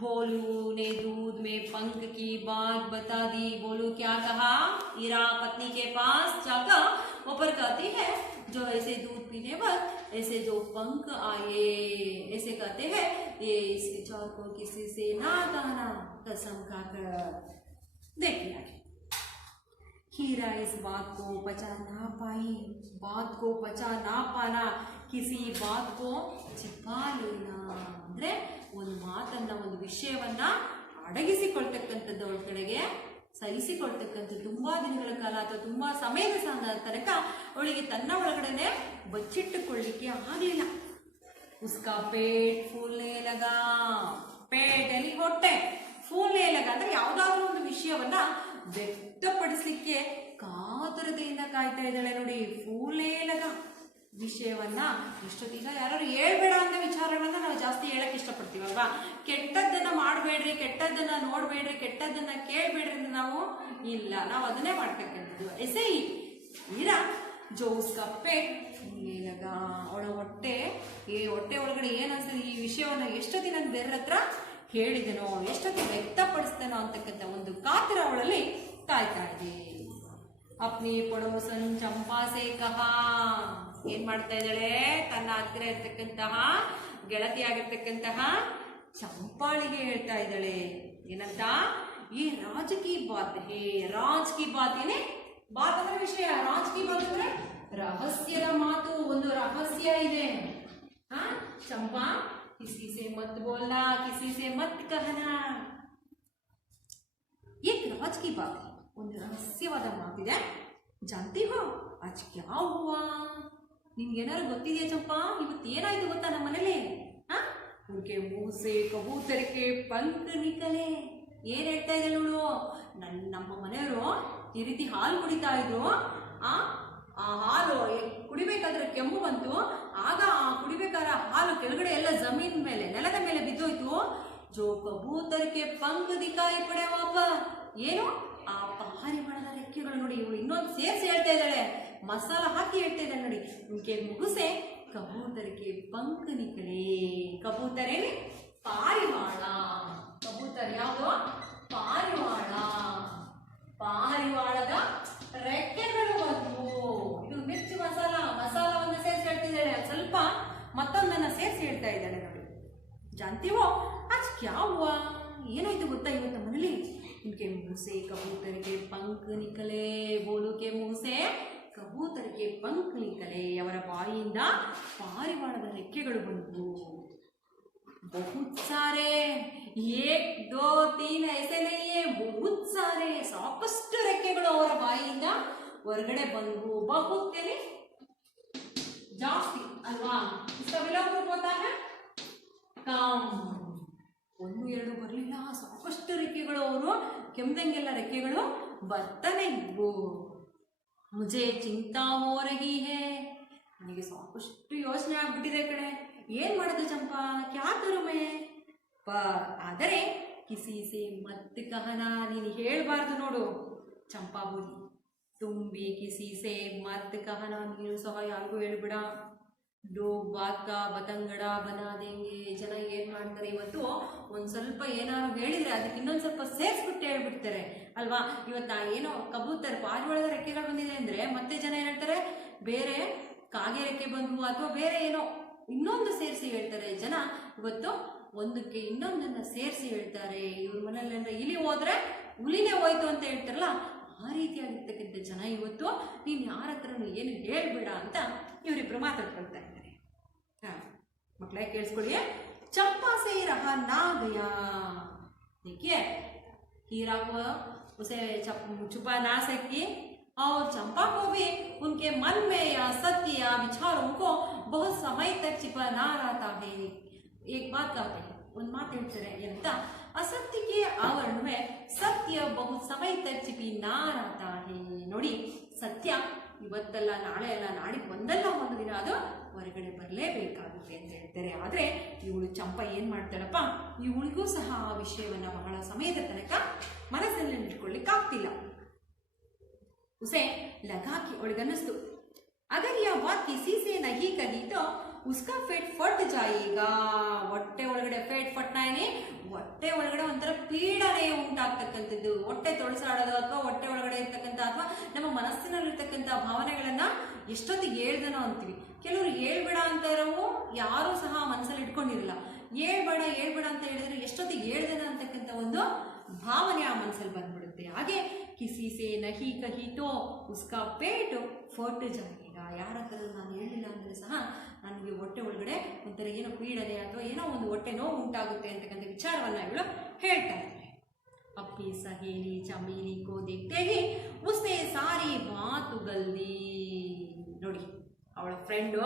भोलू ने दूध में पंख की बात बता दी, बोलू क्या कहा, हीरा पत्नी के पास जाकर ऊपर कहती है जो ऐसे दूध पीने वक्त ऐसे जो पंख आए ऐसे कहते हैं ये इस विचार को किसी से ना कहना, कसम खाकर। देखिए हीरा इस बात को पचा ना पाई, बात को पचा ना पाना, किसी बात को छिपा लेना ಅಂದ್ರೆ ಒಂದು ಮಾತನ್ನ ಒಂದು ವಿಷಯವನ್ನ ಅಡಗಿಸಿಕೊಳ್ತಕ್ಕಂಥದ್ದು, ಅವಳ ಕಡೆಗೆ ಸಹಿಸಿಕೊಳ್ತಕ್ಕಂಥದ್ದು ತುಂಬಾ ದಿನಗಳ ಕಾಲ ಅಥವಾ ತುಂಬಾ ಸಮಯದ ತನಕ ಅವಳಿಗೆ ತನ್ನ ಒಳಗಡೆನೆ ಬಚ್ಚಿಟ್ಟುಕೊಳ್ಳಿಕ್ಕೆ ಆಗಲಿಲ್ಲ. ಉಸ್ಕಾ ಪೇಟ್ ಫೂಲ್ನೆ ಲಗಾ, ಪೇಟ್ ಅಲ್ಲಿ ಹೊಟ್ಟೆ, ಫೂಲ್ನೆ ಲಗಾ ಅಂದ್ರೆ ಯಾವ್ದಾದ್ರು ಒಂದು ವಿಷಯವನ್ನ ವ್ಯಕ್ತಪಡಿಸ್ಲಿಕ್ಕೆ ಕಾತುರತೆಯಿಂದ ಕಾಯ್ತಾ ಇದ್ದಾಳೆ ನೋಡಿ, ಫೂಲ್ನೆ ಲಗಾ ವಿಷಯವನ್ನ ಇಷ್ಟೊತ್ತೀಗ ಯಾರು ಹೇಳ್ಬೇಡ ಅಂತ ವಿಚಾರಗಳನ್ನ ನಾವು ಜಾಸ್ತಿ ಹೇಳಕ್ ಇಷ್ಟಪಡ್ತೀವಲ್ವಾ, ಕೆಟ್ಟದ್ದನ್ನ ಮಾಡಬೇಡ್ರಿ, ಕೆಟ್ಟದ್ದನ್ನ ನೋಡ್ಬೇಡ್ರಿ, ಕೆಟ್ಟದ್ದನ್ನ ಕೇಳ್ಬೇಡ್ರಿ ಅಂತ ನಾವು ಇಲ್ಲ, ನಾವು ಅದನ್ನೇ ಮಾಡ್ತಕ್ಕಂಥದ್ದು. ಎಸೆ ಹೀರಾ ಜೋ ಉಸ್ಕಾ ಪೇಟ್ ಫೂಲ್ನೆ ಲಗಾ, ಅವಳ ಹೊಟ್ಟೆ ಒಳಗಡೆ ಏನ್ ಅನ್ಸ್ತದೆ, ಈ ವಿಷಯವನ್ನ ಎಷ್ಟೊತ್ತಿ ನಾನು ಬೇರೆ ಹತ್ರ ಹೇಳಿದೆನೋ, ಎಷ್ಟೊತ್ತಿ ವ್ಯಕ್ತಪಡಿಸ್ತೇನೋ ಅಂತಕ್ಕಂಥ ಒಂದು ಕಾತರ ಅವಳಲ್ಲಿ ಕಾಯ್ತಾ ಇದೆ. ಅಪ್ನಿ ಪಡೋಸನ್ ಚಂಪಾ ಸೇ ಕಹಾ, ಏನ್ ಮಾಡ್ತಾ ಇದ್ದಾಳೆ, ತನ್ನ ಹತ್ತಿರ ಇರ್ತಕ್ಕಂತಹ ಗೆಳತಿಯಾಗಿರ್ತಕ್ಕಂತಹ ಚಂಪಾಳಿಗೆ ಹೇಳ್ತಾ ಇದ್ದಾಳೆ ಏನಂತ, ಈ ರಾಜ್ ಕಿ ಬಾತ್ ಹೇ, ರಾಜ್ ಕಿ ಬಾತ್ ಏನೇ ಬಾತ್ ಅಂದ್ರೆ ವಿಷಯ, ರಾಜ್ ಕಿ ಬಾತ್ ಅಂದ್ರೆ ರಹಸ್ಯದ ಮಾತು, ಒಂದು ರಹಸ್ಯ ಇದೆ. ಚಂಪಾ ಕಿಸಿ ಸೇ ಮತ್ ಬೋಲ್ನಾ, ಕಿಸಿ ಸೇ ಮತ್ ಕಹನಾ, ಏಕ್ ರಾಜ್ ಕಿ ಬಾತ್, ಒಂದು ರಹಸ್ಯವಾದ ಮಾತಿದೆ. ಜಾನ್ತಿ ಹೋ ಆಜ್ ಕ್ಯಾ ಹುವಾ, ನಿಮ್ಗೇನಾದ್ರು ಗೊತ್ತಿದೆಯಾ ಚಂಪಾ, ಇವತ್ತು ಏನಾಯ್ತು ಗೊತ್ತಾ ನಮ್ಮ ಮನೇಲಿ, ಉನ್ಕೆ ಮುಹ್ ಸೇ ಕಬೂತರ್ ಕೆ ಪಂಖ್ ನಿಕಲೆ, ಏನ್ ಹೇಳ್ತಾ ಇದೆ ನೋಡು, ನಮ್ಮ ಮನೆಯವರು ಈ ರೀತಿ ಹಾಲು ಕುಡಿತಾ ಇದ್ರು, ಆ ಹಾಲು ಕುಡಿಬೇಕಾದ್ರೆ ಕೆಮ್ಮು ಬಂತು, ಆಗ ಆ ಕುಡಿಬೇಕಾದ್ರೆ ಹಾಲು ಕೆಳಗಡೆ ಎಲ್ಲ ಜಮೀನ್ ಮೇಲೆ ನೆಲದ ಮೇಲೆ ಬಿದ್ದೋಯ್ತು, ಜೋ ಕಬೂತರ್ ಕೆ ಪಂಖ್ ದಿಕಾಯಿ ಪಡೆ ವಾಪ, ಏನು ಆ ಪಾರಿವಾಳದ ರೆಕ್ಕೆಗಳು ನೋಡಿ, ಇವಳು ಇನ್ನೊಂದು ಸೇರಿಸಿ ಹೇಳ್ತಾ ಇದ್ದಾಳೆ, ಮಸಾಲ ಹಾಕಿ ಹೇಳ್ತಾ ಇದ್ದಾಳೆ ನೋಡಿ, ಉನ್ಕೆ ಮುಗುಸೆ ಕಬೂತರ್ಗೆ ಪಂಖ್ ನಿಕಲೆ, ಕಬೂತರ್ ಏನೇ ಪಾರಿವಾಳ, ಕಬೂತರ್ ಯಾವುದು ಪಾರಿವಾಳ, ಪಾರಿವಾಳದ ರೆಕ್ಕೆಗಳು ಬಂತು. ಇದು ಮಿರ್ಚಿ ಮಸಾಲವನ್ನು ಸೇರಿಸಿ ಹೇಳ್ತಿದ್ದಾಳೆ, ಸ್ವಲ್ಪ ಮತ್ತೊಂದನ್ನ ಸೇರಿಸಿ ಹೇಳ್ತಾ ಇದ್ದಾಳೆ ನೋಡಿ, ಜಾನ್ತಿವೋ ಆಜ್ ಕ್ಯಾ ಹುವಾ, ಏನಾಯ್ತು ಗೊತ್ತಾ ಇವತ್ತು ಮನೇಲಿ, इनके मुंह से कबूतर के पंख निकले, बोलो के मुंह से कबूतर के पंख निकले, ಅವರ ಬಾಯಿಯಿಂದ ಪಾರಿವಾಳದ ರೆಕ್ಕೆಗಳು ಬಂತು. बहुत सारे, एक दो तीन ऐसे नहीं है, बहुत सारे, ಸಾಕಷ್ಟು ರೆಕ್ಕೆಗಳು ಅವರ ಬಾಯಿಯಿಂದ ಹೊರಗಡೆ ಬಂದವು. बहुत यानी ಜಾಸ್ತಿ ಅಲ್ವಾ, इसका विलोम रूप होता है कम, ಒಂದು ಎರಡು ಬರಲಿಲ್ಲ, ಸಾಕಷ್ಟು ರೆಕ್ಕೆಗಳು, ಅವರು ಕೆಮ್ಮದಂಗೆಲ್ಲ ರೆಕ್ಕೆಗಳು ಬರ್ತಾನೆ ಇದ್ವು. ಮುಜೆ ಚಿಂತಾ ಹೋ ರಹಿ ಹೇ, ನನಗೆ ಸಾಕಷ್ಟು ಯೋಚನೆ ಆಗ್ಬಿಟ್ಟಿದೆ ಕಡೆ, ಏನ್ ಮಾಡೋದು ಚಂಪಾ, ಕ್ಯಾ ಕರುಮೆ, ಆದರೆ ಕಿಸಿ ಸೇ ಮತ್ ಕಹನಾ, ನೀನು ಹೇಳ್ಬಾರ್ದು ನೋಡು, ಚಂಪಾ ಬೋಲಿ, तुम भी किसी से मत कहना, ನೀನು ಸಹ ಯಾರಿಗೂ ಹೇಳ್ಬೇಡ. ಲೋಗ್ ಬಾತ್ ಕಾ ಬತಂಗಡ ಬನಾ ದೇಂಗೆ. ಜನ ಏನ್ ಮಾಡ್ತಾರೆ ಇವತ್ತು, ಒಂದ್ ಸ್ವಲ್ಪ ಏನಾದ್ರು ಹೇಳಿದ್ರೆ ಅದಕ್ಕೆ ಇನ್ನೊಂದ್ ಸ್ವಲ್ಪ ಸೇರ್ಸ್ಬಿಟ್ಟು ಹೇಳ್ಬಿಡ್ತಾರೆ ಅಲ್ವಾ. ಇವತ್ತು ಏನೋ ಕಬೂತರ್ ಪಾರಿವಾಳದ ರೆಕ್ಕೆಗಳು ಬಂದಿದೆ ಅಂದ್ರೆ ಮತ್ತೆ ಜನ ಏನ್ ಹೇಳ್ತಾರೆ, ಬೇರೆ ಕಾಗೆ ರೆಕ್ಕೆ ಬಂದ್ವು ಅಥವಾ ಬೇರೆ ಏನೋ ಇನ್ನೊಂದು ಸೇರಿಸಿ ಹೇಳ್ತಾರೆ. ಜನ ಇವತ್ತು ಒಂದಕ್ಕೆ ಇನ್ನೊಂದನ್ನ ಸೇರಿಸಿ ಹೇಳ್ತಾರೆ. ಇವ್ರ ಮನೇಲಿ ಅಂದ್ರೆ ಇಲಿ ಹೋದ್ರೆ ಹುಲಿನೇ ಹೋಯ್ತು ಅಂತ ಹೇಳ್ತಾರಲ್ಲ, ಆ ರೀತಿಯಾಗಿರ್ತಕ್ಕಂಥ ಜನ ಇವತ್ತು ನೀನ್ ಯಾರ ಹತ್ರನು ಏನು ಹೇಳ್ಬೇಡ ಅಂತ ಇವರಿಬ್ರು ಮಾತಾಡ್ಕೊಳ್ತಾ ಇದ್ದಾರೆ. ಮಕ್ಕಳೇ ಕೇಳಿಸ್ಕೊಳ್ಳಿ. चंपा से रहा ना गया. देखिए हीरा को उसे छुपा ना सकी और चंपा को भी उनके मन में या सत्य या विचारों को बहुत समय तक छिपा ना रहता है. एक बात कहते हैं, उन मात ಹೇಳ್ತಾರೆ ಎಂತ, असत्य के आवरण में सत्य बहुत समय तक छिपी ना रहता है. ನೋಡಿ, ಸತ್ಯ ಇವತ್ತಲ್ಲ ನಾಳೆ ಅಲ್ಲ ನಾಡಿದ್ದು ಒಂದಲ್ಲ ಒಂದು ದಿನ ಅದು ಹೊರಗಡೆ ಬರಲೇಬೇಕಾಗುತ್ತೆ ಅಂತ ಹೇಳ್ತಾರೆ. ಆದರೆ ಇವಳು ಚಂಪಾ ಏನ್ ಮಾಡ್ತಾಳಪ್ಪ, ಇವಳಿಗೂ ಸಹ ಆ ವಿಷಯವನ್ನ ಬಹಳ ಸಮಯದ ತನಕ ಮನಸ್ಸಲ್ಲಿ ಇಟ್ಕೊಳ್ಳಿಕ್ಕಾಗ್ತಿಲ್ಲ. ಉಸೆ ಲಗಾಕಿ ಒಳಗನ್ನಿಸ್ತು, अगर यह बात किसी से नहीं कही तो उसका पेट फट जाएगा. ಹೊಟ್ಟೆ ಒಳಗಡೆ ಪೇಟ್ ಫಟ್ನಾಯನೆ, ಹೊಟ್ಟೆ ಒಳಗಡೆ ಒಂಥರ ಪೀಡನೆ ಉಂಟಾಗ್ತಕ್ಕಂಥದ್ದು, ಹೊಟ್ಟೆ ತೊಳಸಾಡೋದು ಅಥವಾ ಹೊಟ್ಟೆ ಒಳಗಡೆ ಇರ್ತಕ್ಕಂಥ ಅಥವಾ ನಮ್ಮ ಮನಸ್ಸಿನಲ್ಲಿರ್ತಕ್ಕಂಥ ಭಾವನೆಗಳನ್ನ ಎಷ್ಟೊತ್ತಿಗೆ ಹೇಳ್ದನೋ ಅಂತೀವಿ. ಕೆಲವರು ಹೇಳ್ಬೇಡ ಅಂತ ಇರೋವು ಯಾರೂ ಸಹ ಮನಸ್ಸಲ್ಲಿ ಇಟ್ಕೊಂಡಿರಲ್ಲ. ಹೇಳ್ಬೇಡ ಅಂತ ಹೇಳಿದ್ರೆ ಎಷ್ಟೊತ್ತಿಗೆ ಹೇಳ್ದನ ಅಂತಕ್ಕಂಥ ಒಂದು ಭಾವನೆ ಆ ಮನಸ್ಸಲ್ಲಿ ಬಂದ್ಬಿಡುತ್ತೆ. ಹಾಗೆ ಕಿಸಿ ಸೇ ನಹಿ ಕಹಿ ತೋ ಉಸ್ಕಾ ಪೇಟ್ ಫಟ್ ಜಾಯೇಗ. ಯಾರ ಹತ್ರ ನಾನು ಹೇಳಿಲ್ಲ ಅಂದರೆ ಸಹ ನನಗೆ ಹೊಟ್ಟೆ ಒಳಗಡೆ ಒಂಥರ ಏನೋ ಪೀಡನೆ ಅಥವಾ ಏನೋ ಒಂದು ಹೊಟ್ಟೆ ನೋವು ಉಂಟಾಗುತ್ತೆ ಅಂತಕ್ಕಂಥ ವಿಚಾರವನ್ನ ಇವಳು ಹೇಳ್ತಾ ಇದ್ದಾರೆ. ಅಪ್ಪಿ ಸಹೇಲಿ ಚಮೇಲಿ ಕೋ ದೇಖ್ತೆ ಹಿ ಉಸ್ನೆ ಸಾರಿ ಮಾತು ಗಲ್ದಿ. ನೋಡಿ, ಅವಳ ಫ್ರೆಂಡು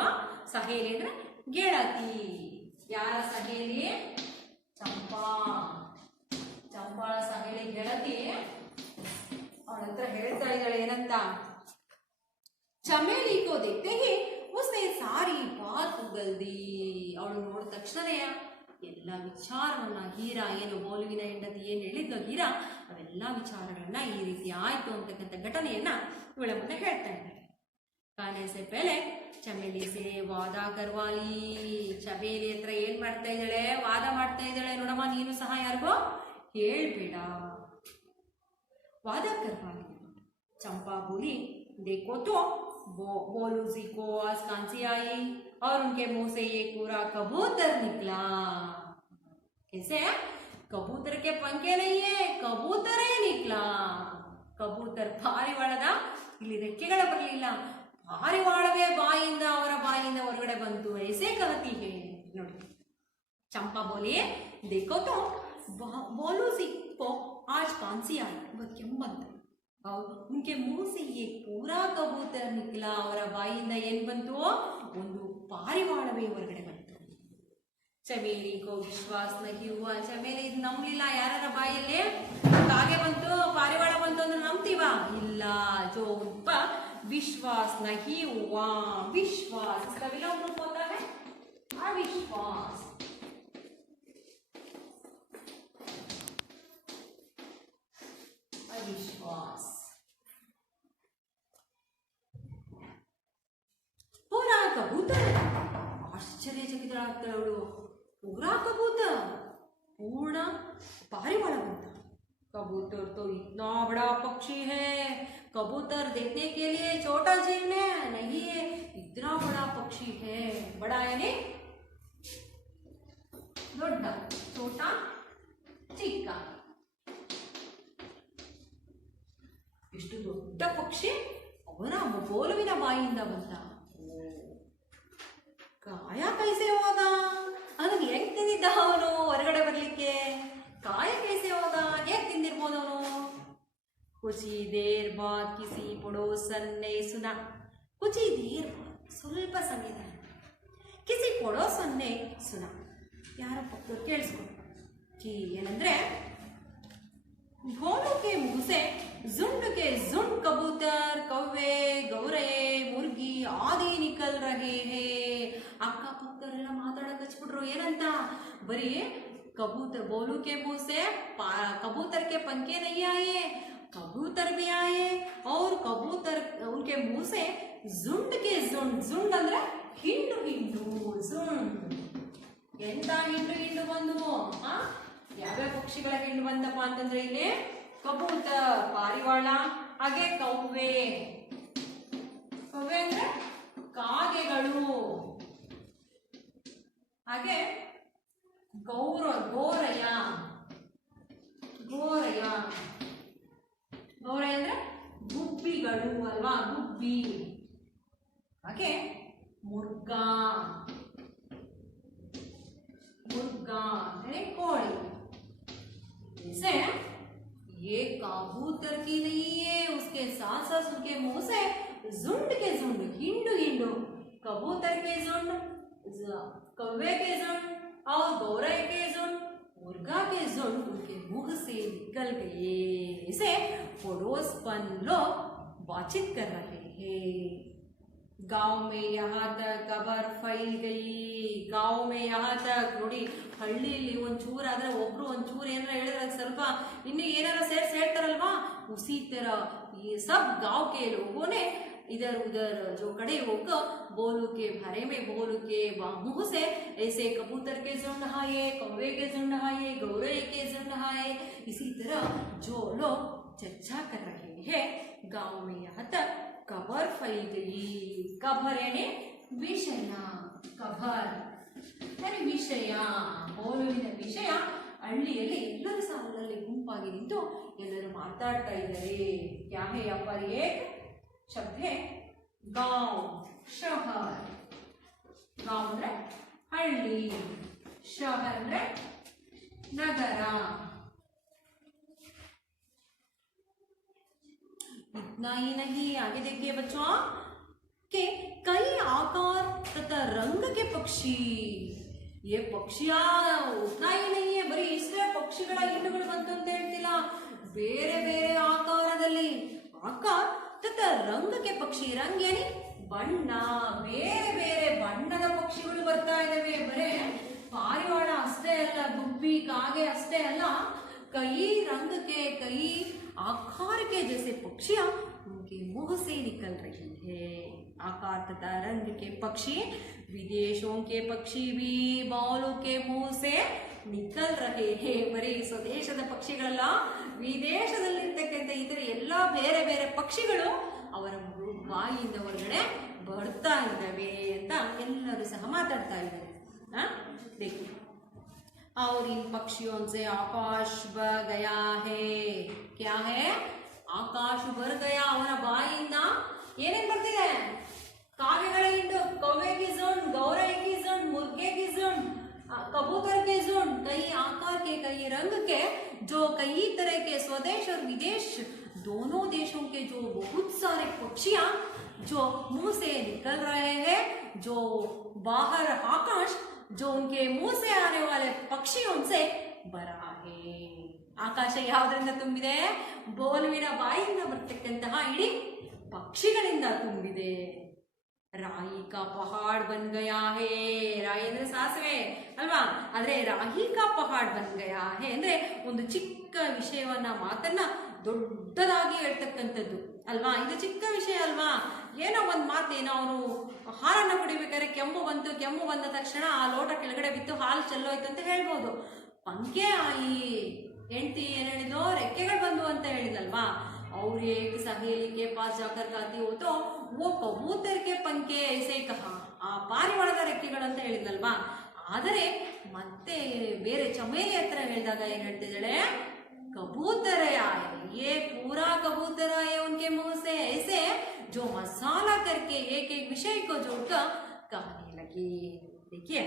ಸಹೇಲಿ ಅಂದ್ರೆ ಗೆಳತಿ. ಯಾರ ಸಹೇಲಿ? ಚಂಪಾಳ ಸಹೇಲಿ ಗೆಳತಿ ಅವಳ ಹತ್ರ ಹೇಳ್ತಾ ಇದ್ದಾಳೆ ಏನಂತ, ಚಮೇಲಿ ಕೋ ದೇಖ್ತೆ ಹಿ ಉಸ್ನೆ ಸಾರಿ ಬಾತ್ ಗಲ್ದಿ. ಅವಳು ನೋಡಿದ ತಕ್ಷಣನೇ ಎಲ್ಲ ವಿಚಾರವನ್ನ, ಹೀರಾ ಏನು ಬೋಲುವಿನ ಹೆಂಡತಿ ಏನು ಹೇಳಿದ್ಲು ಹೀರಾ, ಅವೆಲ್ಲ ವಿಚಾರಗಳನ್ನ ಈ ರೀತಿ ಆಯ್ತು ಅಂತಕ್ಕಂಥ ಘಟನೆಯನ್ನ ಇವಳ ಮುಂದೆ ಹೇಳ್ತಾ ಇದ್ದಾರೆ. ಕಾನೆ ಸೆ ಪೆಹಲೆ ಚಮೇಲಿ ಸೆ ವಾದ ಕರ್ವಾಲಿ. ಚಮೇಲಿ ಹತ್ರ ಏನ್ ಮಾಡ್ತಾ ಇದ್ದಾಳೆ? ವಾದ ಮಾಡ್ತಾ ಇದ್ದಾಳೆ. ನೋಡಮ್ಮ, ನೀನು ಸಹ ಯಾರಿಗೋ ಹೇಳ್ಬೇಡ, ವಾದ ಕರ್ವಾಲಿ. चंपा बोली, देखो तो बोलू जी को आज कांसी आई और उनके मुंह से ये पूरा कबूतर निकला. कैसे? कबूतर के पंखे नहीं है, कबूतर ही निकला. कबूतर ಪಾರಿವಾಳದ ಇಲ್ಲಿ ರೆಕ್ಕೆಗಳ ಬರಲಿಲ್ಲ, ಪಾರಿವಾಳವೇ ಬಾಯಿಂದ ಅವರ ಬಾಯಿಂದ ಹೊರಗಡೆ ಬಂತು. ऐसे कहती है. ನೋಡಿ, चंपा बोली, देखो तो बोलू जी को आज कांसी आई. ಇವತ್ತು ಕೆಮ್ಮು ಬಂತು. उनके मुंह से ये पूरा कबूतर निकला. ಅವರ ಬಾಯಿಂದ ಏನ್ ಬಂತು? ಒಂದು ಪಾರಿವಾಳವೇ ಹೊರಗಡೆ ಬಂತು. ಚಮೇಲಿ ಕೋ ವಿಶ್ವಾಸ ನಹಿ ಹುವಾ. ಚಮೇಲಿ ಇದು ನಂಬಲಿಲ್ಲ. ಯಾರ ಬಾಯಲ್ಲಿ ಕಾಗೆ ಬಂತು, ಪಾರಿವಾಳ ಬಂತು ಅಂದ್ರೆ ನಂಬ್ತೀವ? ಇಲ್ಲ. जो उनका विश्वास नहीं हुआ. विश्वास इसका विलोम रूप होता है अविश्वास. अविश्वास. पूरा कबूतर. आश्चर्यचकितಳಾಗ್ತಾಳೆ ಅವಳು. पूरा कबूतर, पूर्ण पारिवाಳ बनता. कबूतर तो इतना बड़ा पक्षी है. कबूतर देखने के लिए छोटा जीव नहीं है, इतना बड़ा पक्षी है. बड़ा यानी ದೊಡ್ಡ, छोटा ಚಿಕ್ಕ. ಎಷ್ಟು ದೊಡ್ಡ ಪಕ್ಷಿ ಅವನ ಬೋಲುವಿನ ಬಾಯಿಯಿಂದ ಬಂತ. ಕಾಯ ಕೈಸೆ ಹೋಗ, ಅದನ್ನು ಹೆಂಗ್ ತಿಂದಿದ್ದ ಅವನು ಹೊರಗಡೆ ಬರ್ಲಿಕ್ಕೆ? ಕಾಯ ಕೈಸೆ ಹೋಗ, ಹೇಗ್ ತಿಂದಿರ್ಬೋದು ಅವನು? ಕುಚಿ ದೇರ್ ಬಾದ್ ಕಿಸಿ ಪಡೋಸನ್ ನೆ ಸುನಾ. ಕುಚಿ ದೇರ್ ಬಾದ್, ಸ್ವಲ್ಪ ಸಮಯದ ಕಿಸಿ ಪಡೋಸನ್ ನೆ ಸುನಾ. ಯಾರೋ ಪಕ್ಕದವ್ರು ಕೇಳಿಸ್ಕೊಂಡು ಏನಂದ್ರೆ, भोलू के मुंह से झुंड के झुंड कबूतर, कौवे, गौरे, मुर्गी आदि निकल रहे हैं. अक्का पक्कರೆಲ್ಲ ಮಾತಾಡಕ್ಕೆ ಹಚ್ಬಿಟ್ರು. ಏನಂತ? ಬರೀ ಕಬೂतर, ಬೋಲು के मुंह से कबूतर के पंखे नहीं आए, कबूतर भी आए और कबूतर उनके मुंह से झुंड के झुंड, झुंड ಅಂದ್ರೆ ಹಿಂಡು ಹಿಂಡು, झुंड ಎಂತ ಹಿಂಡು ಹಿಂಡು ಬಂದವು. ಯಾವ್ಯಾವ ಪಕ್ಷಿಗಳ ಹಿಂಡು ಬಂದಪ್ಪ ಅಂತಂದ್ರೆ ಇಲ್ಲಿ ಕಬೂತರ, ಪಾರಿವಾಳ, ಹಾಗೆ ಕವ್ವೆ. ಕವ್ವೆ ಅಂದ್ರೆ ಕಾಗೆಗಳು, ಹಾಗೆ ಗೋರಯ, ಗೋರಯ, ಗೋರಯ ಅಂದ್ರೆ ಗುಬ್ಬಿಗಳು ಅಲ್ವಾ, ಗುಬ್ಬಿ. ಹಾಗೆ ಮುರ್ಗ, मुर्गा है कोड़ी. जैसे ये कबूतर की नहीं है, उसके साथ साथ उनके मुंह से झुंड के झुंड, हिंडू हिंडू, कबूतर के झुंड, कौवे के झुंड और गौरय के झुंड, मुर्गा के झुंड उनके मुंह से निकल गए. इसे पड़ोसपन लोग बातचीत कर रहे हैं. गांव में यहाँ तक खबर फैल गई. गांव में यहाँ तक ನೋಡಿ, ಹಳ್ಳಿಯಲ್ಲಿ ಒಂಚೂರಾದ್ರೆ ಒಬ್ರು ಒಂಚೂರು ಏನಾರ ಹೇಳಿದ್ರೆ ಸ್ವಲ್ಪ ಇನ್ನು ಏನಾರ ಹೇಳ್ತಾರಲ್ವಾ, उसी तरह ये सब गांव के लोगों ने इधर उधर जो खड़े होकर बोलू के भरे में बोलू के मुंह से ऐसे कबूतर के झुंड आए, कौवे के झुंड आए, गौरय के झुंड आए. इसी तरह जो लोग चर्चा कर रहे हैं गांव में यहाँ तक खबर फैल गई. खबर यानी विषय, खबर यानी ವಿಷಯ, ಬೋಲುವಿನ ವಿಷಯ ಹಳ್ಳಿಯಲ್ಲಿ ಎಲ್ಲರೂ ಸಾಲಿನಲ್ಲಿ ಗುಂಪಾಗಿ ನಿಂತು ಎಲ್ಲರೂ ಮಾತಾಡ್ತಾ ಇದ್ದಾರೆ. क्या है यहाँ पर एक शब्द है गांव, शहर. गांव ಅಂದ್ರೆ ಹಳ್ಳಿ, ಶಹರ್ ಅಂದ್ರೆ ನಗರ. इतना ही नहीं, आगे देखिए बच्चों कि कई आकार तथा रंग के पक्षी. ये पक्षियां उतना ही नहीं है, बरी इसलिए पक्षिಗಳ ಹಿಂಡುಗಳು ಬಂತು ಅಂತ ಹೇಳ್ತಿಲ್ಲ, ಬೇರೆ ಬೇರೆ ಆಕಾರದಲ್ಲಿ, ಆಕಾರ ತथा रंग के पक्षी. रंग यानी ಬಣ್ಣ, ಬೇರೆ ಬೇರೆ ಬಣ್ಣದ ಪಕ್ಷಿಗಳು ಬರ್ತಾ ಇದಾವೆ. ಬರೇ ಪಾರಿವಾಳ ಅಷ್ಟೇ ಅಲ್ಲ, ಗುಬ್ಬಿ, ಕಾಗೆ ಅಷ್ಟೇ ಅಲ್ಲ, कई रंग के, कई आकार के जैसे पक्षियां उनके मुंह से निकल रही है. आकार तथा रंग के पक्षी, विदेशों के पक्षी भी बालों के मुंह से निकल रहे हैं. बರೀ ಸ್ವದೇಶದ ಪಕ್ಷಿಗಳಲ್ಲ, ವಿದೇಶದಲ್ಲಿರ್ತಕ್ಕಂಥ ಇತರ ಎಲ್ಲ ಬೇರೆ ಬೇರೆ ಪಕ್ಷಿಗಳು ಅವರ ಬಾಯಿಯಿಂದ ಹೊರಗಡೆ ಬರ್ತಾ ಇದ್ದಾವೆ ಅಂತ ಎಲ್ಲರೂ ಸಹ ಮಾತಾಡ್ತಾ ಇದ್ದಾರೆ. देखिए, और इन पक्षियों से आकाश भर गया है. क्या है? आकाश भर गया. ಅವನ ಬಾಯಿಯಿಂದ ಏನೇನ್ ಬರ್ತಿದೆ? ಕಾಗೆಗಳ ಹಿಂಡು, कौवे की झुंड, गौरय की झुंड, मुर्गे की झुंड, कबूतर के झुंड, कई आकार के, कई रंग के, जो कई तरह के स्वदेश और विदेश दोनों देशों के जो बहुत सारे पक्षियां जो मुंह से निकल रहे हैं, जो बाहर आकाश जो उनके मुंह से आने वाले पक्षियों से भरा है. ಆಕಾಶ ಯಾವುದರಿಂದ ತುಂಬಿದೆ? ಬೋಲುವಿನ ಬಾಯಿಯಿಂದ ಬರ್ತಕ್ಕಂತಹ ಇಡೀ ಪಕ್ಷಿಗಳಿಂದ ತುಂಬಿದೆ. ರಾಯಿ ಕಾ ಪಹಾಡ್ ಬನ್ ಗಯಾ ಹೇ. ರಾಯಿ ಅಂದ್ರೆ ಸಾಸಿವೆ ಅಲ್ವಾ, ಆದ್ರೆ ರಾಯಿ ಕಾ ಪಹಾಡ್ ಬನ್ ಗಯಾ ಹೇ ಅಂದ್ರೆ ಒಂದು ಚಿಕ್ಕ ವಿಷಯವನ್ನ, ಮಾತನ್ನ ದೊಡ್ಡದಾಗಿ ಹೇಳ್ತಕ್ಕಂಥದ್ದು ಅಲ್ವಾ. ಇದು ಚಿಕ್ಕ ವಿಷಯ ಅಲ್ವಾ, ಏನೋ ಒಂದು ಮಾತೇನೋ, ಅವನು ಹಾಲನ್ನ ಕುಡಿಬೇಕಾದ್ರೆ ಕೆಮ್ಮು ಬಂತು, ಕೆಮ್ಮು ಬಂದ ತಕ್ಷಣ ಆ ಲೋಟ ಕೆಳಗಡೆ ಬಿತ್ತು, ಹಾಲು ಚೆಲ್ಲೋಯ್ತು ಅಂತ ಹೇಳ್ಬೋದು. ಪಂಕೆ ಆಯಿ, ಹೆಂಡತಿ ಏನ್ ಹೇಳಿದ್ಲು? ರೆಕ್ಕೆಗಳು ಬಂದು ಅಂತ ಹೇಳಿದಲ್ವಾ. और एक सहेली के पास जाकर कहती हो तो वो कबूतर के पंखे ऐसे कहा. ಆ ಪಾರಿವಾಳದ ರೆಕ್ಕೆಗಳು ಅಂತ ಹೇಳಿದ್ನಲ್ವಾ. ಆದರೆ ಮತ್ತೆ ಬೇರೆ ಚಮೇಲಿ ಹತ್ರ ಹೇಳಿದಾಗ ಏನ್ ಹೇಳ್ತಿದ್ದಾಳೆ? कबूतर आए, ये पूरा कबूतर आए उनके मुंह से ऐसे, जो मसाला करके एक एक विषय को जोड़कर कहने लगे. देखिए,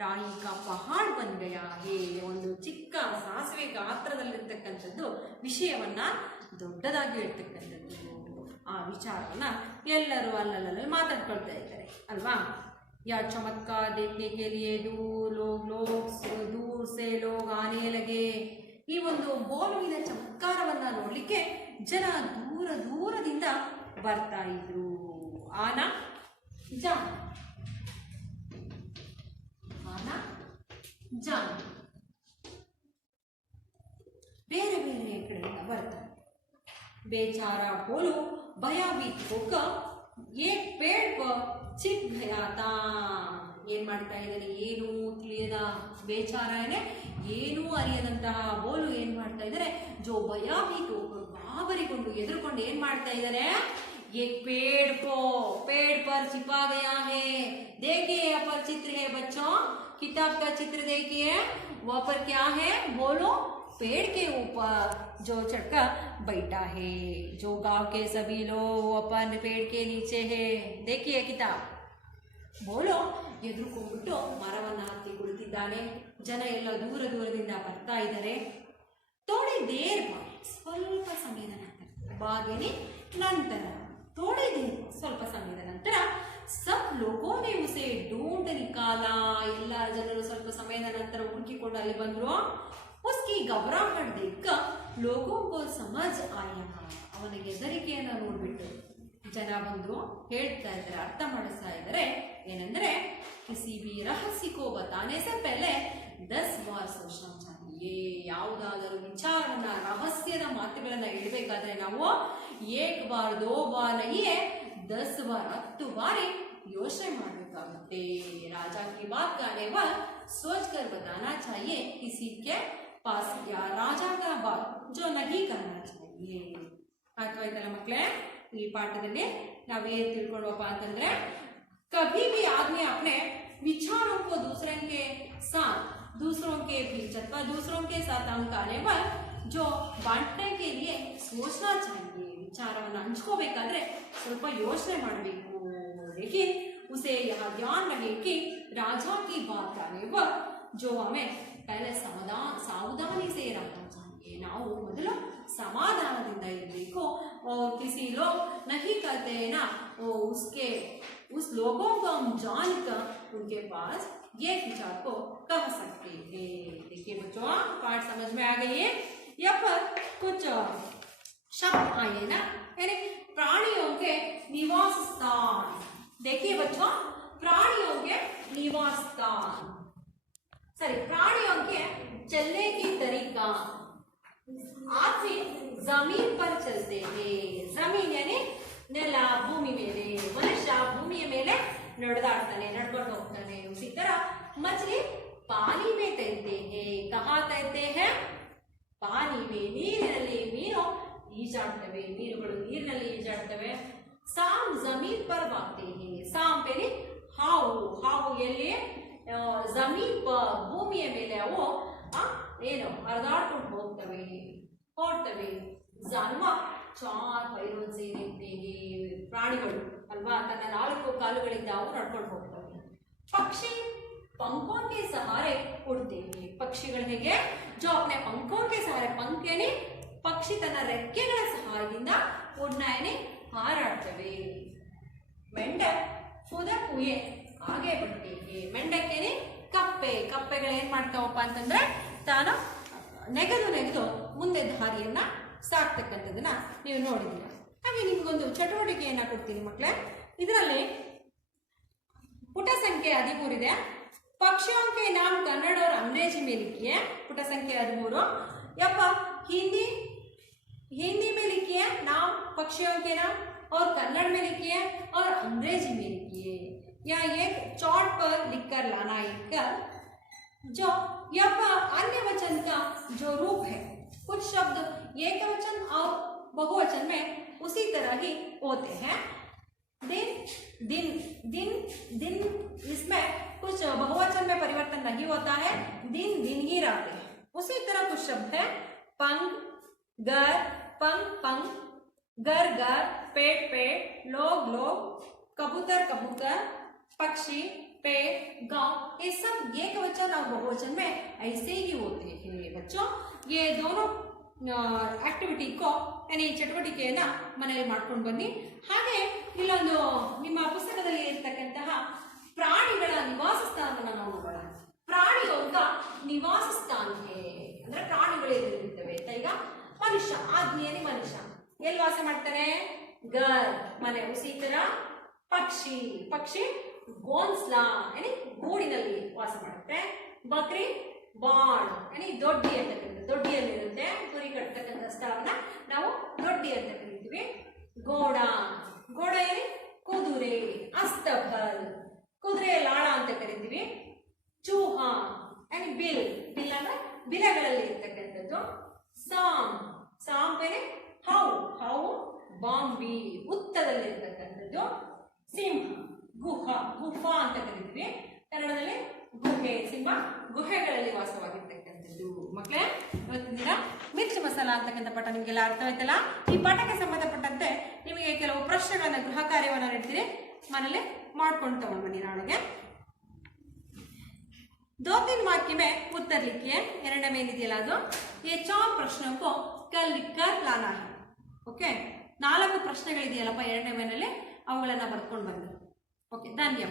ರಾಯಿ ಕಾ ಪಹಾಡ್ ಬನ್ ಗಯಾ ಹೇ. ಒಂದು ಚಿಕ್ಕ ಸಾಸಿವೆ ಗಾತ್ರದಲ್ಲಿರ್ತಕ್ಕಂಥದ್ದು ವಿಷಯವನ್ನ ದೊಡ್ಡದಾಗಿ ಹೇಳ್ತಕ್ಕಂಥದ್ದು. ಆ ವಿಚಾರವನ್ನ ಎಲ್ಲರೂ ಅಲ್ಲಲ್ಲಿ ಮಾತಾಡ್ಕೊಳ್ತಾ ಇದ್ದಾರೆ ಅಲ್ವಾ. ಯಾ ಚಮತ್ಕಾರ देखने के लिए दूर से लोग आने लगे. ಈ ಒಂದು ಬೋಲುವಿನ ಚಮತ್ಕಾರವನ್ನ ನೋಡ್ಲಿಕ್ಕೆ ಜನ ದೂರ ದೂರದಿಂದ ಬರ್ತಾ ಇದ್ರು. ಆನ ಜಾನ, ಆನ ಜಾನ, ಬೇರೆ ಬೇರೆ ಕಡೆಯಿಂದ ಬರ್ತಾರೆ. बेचारा भोलू भयभीत होकर एक पेड़ पर चिप गया था. ಏನ್ ಮಾಡ್ತಾ ಇದ್ದಾನೆ, ಏನು ತಿಳಿಯದ ಬೇಚಾರ ಏನು ಅರಿಯದಂತಹ ಬೋಲು ಏನ್ ಮಾಡ್ತಾ ಇದ್ದಾರೆ, ಜೋ ಭಯಭೀತ ಗಾಬರಿಗೊಂಡು ಎದುರುಕೊಂಡು ಏನ್ ಮಾಡ್ತಾ ಇದ್ದಾರೆ, एक पेड़ पर छिपा गया है. देखिए यहाँ पर चित्र है बच्चों, किताब का चित्र देखिए, वहाँ पर क्या है, बोलो पेड़ के ऊपर जो चढ़कर बैठा है. जो गांव के सभी लोग अपन पेड़ के नीचे है. देखिए किताब, बोलो ಎದುರುಕೊಂಡ್ಬಿಟ್ಟು ಮರವನ್ನ ಹತ್ತಿ ಕುಳಿತಿದ್ದಾನೆ. ಜನ ಎಲ್ಲ ದೂರ ದೂರದಿಂದ ಬರ್ತಾ ಇದ್ದಾರೆ. ಥೋಡಿ ದೇರ್ ಸ್ವಲ್ಪ ಸಮಯದ ನಂತರ, ಬಾಗಿನಿ ನಂತರ थोड़ी देर ಸ್ವಲ್ಪ ಸಮಯದ ನಂತರ सब लोगों ने उसे ढूंढ निकाला. ಎಲ್ಲ ಜನರು ಸ್ವಲ್ಪ ಸಮಯದ ನಂತರ ಹುಡುಕಿಕೊಂಡು ಅಲ್ಲಿ ಬಂದ್ರು. उसकी घबराहट देखकर लोगों को समझ आया. ಅವನ ಹೆದರಿಕೆಯನ್ನು ನೋಡ್ಬಿಟ್ಟು ಜನ ಬಂದು ಹೇಳ್ತಾ ಇದ್ದಾರೆ, ಅರ್ಥ ಮಾಡಿಸ್ತಾ ಇದ್ದಾರೆ ಏನಂದ್ರೆ, किसी भी रहस्य को बताने से पहले 10 बार सोचना चाहिए. ಯಾವುದಾದರೂ ವಿಚಾರವನ್ನ, ರಹಸ್ಯದ ಮಾತುಗಳನ್ನ ಇಡಬೇಕಾದ್ರೆ ನಾವು एक बार 2 बार नहीं है 10 बार 10 बारी योचने ಮಾಡಬೇಕಾಗುತ್ತೆ. राजा की बात करने पर सोच कर बताना चाहिए. किसी के पास या राजा का बात जो नहीं करना चाहिए. ಅರ್ಥವಾಯ್ತಲ್ಲ ಮಕ್ಕಳೇ, ಈ ಪಾಠದಲ್ಲಿ ನಾವೇನ್ ತಿಳ್ಕೊಂಡ್ವಪ್ಪ ಅಂತಂದ್ರೆ, कभी भी आदमी अपने विचारों को दूसरों के साथ, दूसरों के बीच अथवा दूसरों के साथ हम करने पर जो बांटने के लिए सोचना चाहिए. विचारವನ್ನು ಹಂಚ್ಕೋಬೇಕಾದ್ರೆ ಸ್ವಲ್ಪ ಯೋಚನೆ ಮಾಡಬೇಕು. लेकिन उसे यह ध्यान रहे कि राजा की बात करने पर जो हमें पहले सावधानी से रहना चाहिए. ನಾವು ಮೊದಲು ಸಮಾಧಾನದಿಂದ ಇರಬೇಕು. और किसी लोग नहीं कहते हैं ना, वो उसके उस लोगों को हम जानकर उनके पास ये विचार को कह सकते हैं. देखिए बच्चों, पाठ समझ में आ गई है. यहाँ पर कुछ शब्द आए ना, यानी प्राणियों के निवास स्थान. देखिए बच्चों, प्राणियों के निवास स्थान, सॉरी प्राणियों के चलने की तरीका. आदमी जमीन पर चलते हैं. जमीन यानी ನೆಲ, ಭೂಮಿ ಮೇಲೆ. ಮನುಷ್ಯ ಭೂಮಿಯ ಮೇಲೆ ನಡೆದಾಡ್ತಾನೆ, ನಡ್ಕೊಂಡು ಹೋಗ್ತಾನೆ. उसी तरह मछली पानी में तैरते हैं. कहाँ तैरते हैं, ಪಾನಿ में. ನೀರಿನಲ್ಲಿ ಮೀನು ಈಜಾಡ್ತವೆ, ಮೀನುಗಳು ನೀರಿನಲ್ಲಿ ಈಜಾಡ್ತವೆ. ಸಾಮ್ ಜಮೀನ್ ಪರ್ ಭಾಗ್ತೆ ಹೇ. ಸಾಮ್ ಪೇಲಿ ಹಾವು. ಹಾವು ಎಲ್ಲಿ, ಜಮೀನ್ ಪರ್ ಭೂಮಿಯ ಮೇಲೆ ಅವು ಏನು ಹರಿದಾಡ್ಕೊಂಡು ಹೋಗ್ತವೆ, ಓಡ್ತವೆ. ಜಾನುವಾರು ಚಾರ್ ಪೈರೋನ್ ಸೇ रहते हैं. ಪ್ರಾಣಿಗಳು ಅಲ್ವಾ, ತನ್ನ 4 ಕಾಲುಗಳಿಂದ ಅವು ನಡ್ಕೊಂಡು ಹೋಗ್ತವೆ. ಪಕ್ಷಿ पंखों के सहारे उड़ते हैं. ಪಕ್ಷಿಗಳು ಹೇಗೆ, जो अपने पंखों के सहारे, पंख यानी ಪಕ್ಷಿ ತನ್ನ ರೆಕ್ಕೆಗಳ ಸಹಾಯದಿಂದ ಉಡ್ಡಯನ ಹಾರಾಡ್ತವೆ. ಮೆಂಡಕ್ ಫುದಕ್ ಹುಯೆ ಹಾಗೆ ಬಡ್ತೇವೆ. ಮೆಂಡಕ್ ಏನಿ ಕಪ್ಪೆ. ಕಪ್ಪೆಗಳು ಏನ್ ಮಾಡ್ತಾವಪ್ಪ ಅಂತಂದ್ರೆ, ತಾನು ನೆಗೆದು ಮುಂದೆ ದಾರಿಯನ್ನ ಸಾಕ್ತಕ್ಕಂಥದ್ದನ್ನ ನೀವು ನೋಡಿದ್ದೀರ. ಹಾಗೆ ನಿಮ್ಗೊಂದು ಚಟುವಟಿಕೆಯನ್ನ ಕೊಡ್ತೀನಿ ಮಕ್ಕಳೇ. ಇದರಲ್ಲಿ ಪುಟ ಸಂಖ್ಯೆ 13 ಇದೆ. पक्षियों के नाम कन्नड़ और अंग्रेजी में लिखिए. पुट संख्या 13. यप हिंदी में लिखिए नाम, पक्षियों के नाम, और कन्नड़ में लिखिए और अंग्रेजी में लिखिए. या एक चार्ट पर लिखकर लाना है. जो यप अन्य वचन का जो रूप है, कुछ शब्द एक वचन और बहुवचन में उसी तरह ही होते हैं. दिन दिन दिन दिन इसमें कुछ बहुवचन में परिवर्तन नहीं होता है. दिन दिन ही रहते हैं. उसी तरह कुछ शब्द है पंग, घर, पंग पंग, घर घर, पेट पेट, लोग लोग, कबूतर कबूतर, पक्षी, पेड़, गांव. ये सब एक वचन और बहुवचन में ऐसे ही होते हैं. बच्चों, ये दोनों ಆಕ್ಟಿವಿಟಿ ಕೋ ಏನಿ ಚಟುವಟಿಕೆಯನ್ನ ಮನೆಯಲ್ಲಿ ಮಾಡ್ಕೊಂಡು ಬನ್ನಿ. ಹಾಗೆ ಇಲ್ಲೊಂದು ನಿಮ್ಮ ಪುಸ್ತಕದಲ್ಲಿ ಇರತಕ್ಕಂತಹ ಪ್ರಾಣಿಗಳ ನಿವಾಸ ಸ್ಥಾನವನ್ನು ನಾವು ನೋಡೋಣ. ಪ್ರಾಣಿಯೋಗ ನಿವಾಸ ಸ್ಥಾನ ಅಂದ್ರೆ ಪ್ರಾಣಿಗಳು ಎಲ್ಲಿರ್ತವೆ. ಈಗ ಮನುಷ್ಯ, ಆಜ್ಞೆಯಲ್ಲಿ ಮನುಷ್ಯ ಎಲ್ಲಿ ವಾಸ ಮಾಡ್ತಾನೆ, ಗರ್ ಮನೆ. ಉಸಿ ತರ ಪಕ್ಷಿ, ಪಕ್ಷಿ ಗೋನ್ಸ್ಲಾ ಏನಿ ಗೂಡಿನಲ್ಲಿ ವಾಸ ಮಾಡುತ್ತೆ. ಬಕ್ರಿ ಬಾಣ್ ಯಾನಿ ದೊಡ್ಡಿ ಅಂತ ಕರೀತೀವಿ. ದೊಡ್ಡಿಯಲ್ಲಿರುತ್ತೆ ಕುರಿ ಕಟ್ತಕ್ಕಂಥ ಸ್ಥಳವನ್ನ ನಾವು ದೊಡ್ಡಿ ಅಂತ ಕರಿತೀವಿ. ಗೋಡ, ಗೋಡ ಏನಿ ಕುದುರೆ. ಅಸ್ತಬಲ್, ಕುದುರೆ ಲಾಳ ಅಂತ ಕರಿತೀವಿ. ಚೂಹ ಅಂಡ್ ಬಿಲ್, ಬಿಲ್ ಅಂದ್ರೆ ಬಿಲಗಳಲ್ಲಿ ಇರ್ತಕ್ಕಂಥದ್ದು. ಸಾಮ್, ಸಾಮ್ ಬೇರೆ ಹಾವು, ಹಾವು ಬಾಂಬಿ ಉತ್ತದಲ್ಲಿ ಇರ್ತಕ್ಕಂಥದ್ದು. ಸಿಂಹ, ಗುಹ, ಗುಫಾ ಅಂತ ಕರಿತೀವಿ. ಕನ್ನಡದಲ್ಲಿ ಗುಹೆ, ಸಿಂಹ ಗುಹೆಗಳಲ್ಲಿ ವಾಸವಾಗಿರ್ತಕ್ಕಂಥದ್ದು. ಮಕ್ಕಳೇ, ಇವತ್ತಿನ ದಿನ ಮಿರ್ಚಿ ಮಸಾಲ ಅಂತಕ್ಕಂಥ ಪಾಠ ನಿಮಗೆಲ್ಲ ಅರ್ಥವಾಯ್ತಲ್ಲ. ಈ ಪಾಠಕ್ಕೆ ಸಂಬಂಧಪಟ್ಟಂತೆ ನಿಮಗೆ ಕೆಲವು ಪ್ರಶ್ನೆಗಳನ್ನ ಗೃಹ ಕಾರ್ಯವನ್ನು ನೀಡ್ತೀರಿ, ಮನೇಲಿ ಮಾಡ್ಕೊಂಡು ತಗೊಂಡು ಬನ್ನಿ ನಾಳೆಗೆ. दो तीन वाक्य में उत्तर लिखिए. ಎರಡನೇ ಮೇನ್ ಇದೆಯಲ್ಲ ಅದು. ये 4 प्रश्नों को कल लिखकर लाना है. ಓಕೆ, 4 ಪ್ರಶ್ನೆಗಳಿದೆಯಲ್ಲಪ್ಪ ಎರಡನೇ ಮೇನಲ್ಲಿ, ಅವುಗಳನ್ನ ಬರ್ಕೊಂಡು ಬನ್ನಿ. ಓಕೆ, ಧನ್ಯವಾದ.